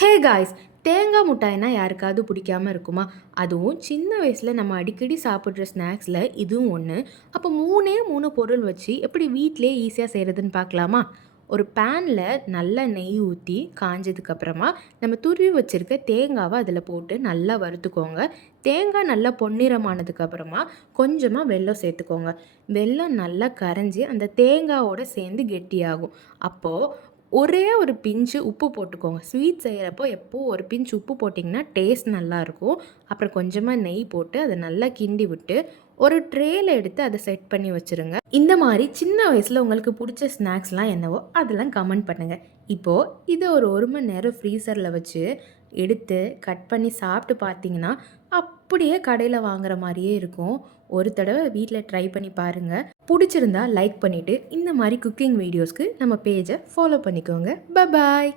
Hey guys, தேங்காய் முட்டாய்னா யாருக்காவது பிடிக்காம இருக்குமா? அதுவும் சின்ன வயசில் நம்ம அடிக்கடி சாப்பிட்ற ஸ்நாக்ஸில் இதுவும் ஒன்று. அப்போ 3 பொருள் வச்சு எப்படி வீட்டிலே ஈஸியாக செய்கிறதுன்னு பார்க்கலாமா? ஒரு பேனில் நல்லா நெய் ஊற்றி காஞ்சதுக்கப்புறமா நம்ம துருவி வச்சுருக்க தேங்காவை அதில் போட்டு நல்லா வறுத்துக்கோங்க. தேங்காய் நல்லா பொன்னிறமானதுக்கப்புறமா கொஞ்சமாக வெல்லம் சேர்த்துக்கோங்க. வெல்லம் நல்லா கரைஞ்சி அந்த தேங்காவோடு சேர்ந்து கெட்டியாகும். அப்போது ஒரே ஒரு பிஞ்சு உப்பு போட்டுக்கோங்க. ஸ்வீட் செய்கிறப்போ எப்போது ஒரு பிஞ்ச் உப்பு போட்டிங்கன்னா டேஸ்ட் நல்லாயிருக்கும். அப்புறம் கொஞ்சமாக நெய் போட்டு அதை நல்லா கிண்டி விட்டு ஒரு ட்ரேயில் எடுத்து அதை செட் பண்ணி வச்சுருங்க. இந்த மாதிரி சின்ன வயசில் உங்களுக்கு பிடிச்ச ஸ்நாக்ஸ்லாம் என்னவோ அதெல்லாம் கமெண்ட் பண்ணுங்கள். இப்போது இதை ஒரு மணி நேரம் ஃப்ரீசரில் வச்சு எடுத்து கட் பண்ணி சாப்பிட்டு பார்த்தீங்கன்னா அப்படியே கடையில் வாங்குற மாதிரியே இருக்கும். ஒரு தடவை வீட்டில் ட்ரை பண்ணி பாருங்கள். பிடிச்சிருந்தா லைக் பண்ணிவிட்டு இந்த மாதிரி குக்கிங் வீடியோஸ்க்கு நம்ம பேஜை ஃபாலோ பண்ணிக்கோங்க. பாய்.